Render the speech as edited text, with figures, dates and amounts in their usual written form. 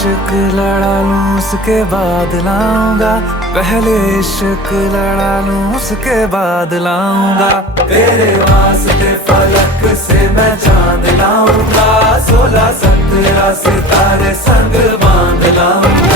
इश्क लड़ा लूं उसके बाद लाऊंगा, पहले इश्क लड़ा लूं उसके बाद लाऊंगा। तेरे वास्ते फलक से मैं चांद लाऊंगा, 16 17 सितारे संग बांध लाऊंगा।